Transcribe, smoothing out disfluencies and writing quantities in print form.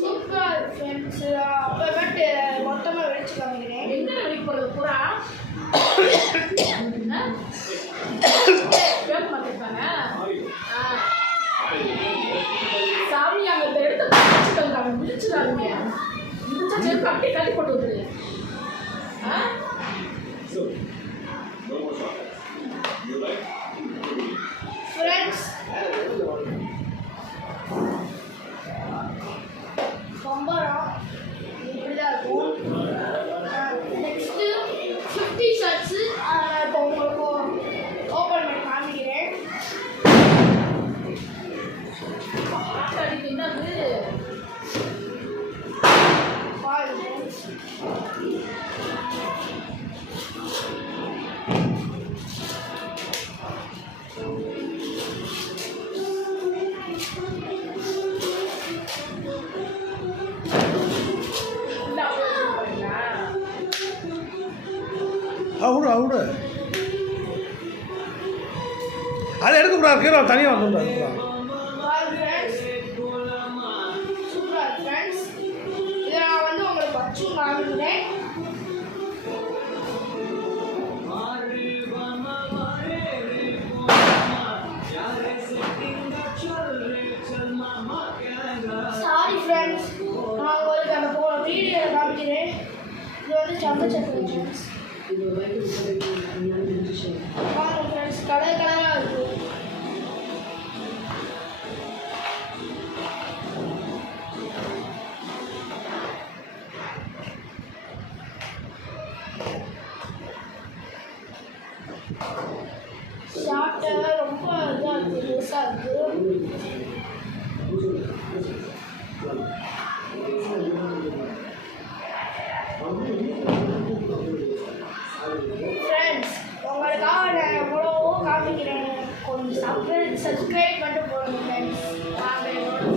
Super friends. அப்புறமேட்டு மொத்தமாக வெடிச்சு காமிக்கிறேன். எங்கே வெடிக்க போகிறது பூரா கேட்க மாட்டேங்கிறாங்க. சாமி அங்கே எடுத்து வச்சுக்கோங்க. அவன் விழிச்சுடாதீங்க. விழிச்சா சேர்த்து அப்படியே கட்டி போட்டு விட்டுருங்க. ஃப்ரெண்ட்ஸ் பம்பரம் இப்படிதான் இருக்கும். நெக்ஸ்ட்டு 50 ஷர்ட்ஸு இப்போ உங்களுக்கு ஓப்பன் பண்ணி காமிக்கிறேன். அடிக்கு என்னது அவுடு அவுடு அதை எடுக்கக்கூடாது. கீழே தனியாக வந்துட்டாரு. Super friends. இதை நான் வந்து உங்களுக்கு வச்சு காமிக்கிறேன். சாரி ஃப்ரெண்ட்ஸ், நான் உங்களுக்கு அந்த போன வீடியோவில் காமிக்கிறேன். இது வந்து சம்பச்சக்கரை ஃப்ரெண்ட்ஸ். வாங்க ஃப்ரெண்ட்ஸ், கலர் கலராக இருக்குது. ஷார்ட்டு ரொம்ப இதாக இருக்குது, லூஸாக இருக்குது. ஃப்ரெண்ட்ஸ், உங்களுக்காக நான் எவ்வளவோ காமிக்கிறேன். கொஞ்சம் சப்ஸ்கிரைப் மட்டும் போடுங்க ஃப்ரெண்ட்ஸ். வாங்க என்னோட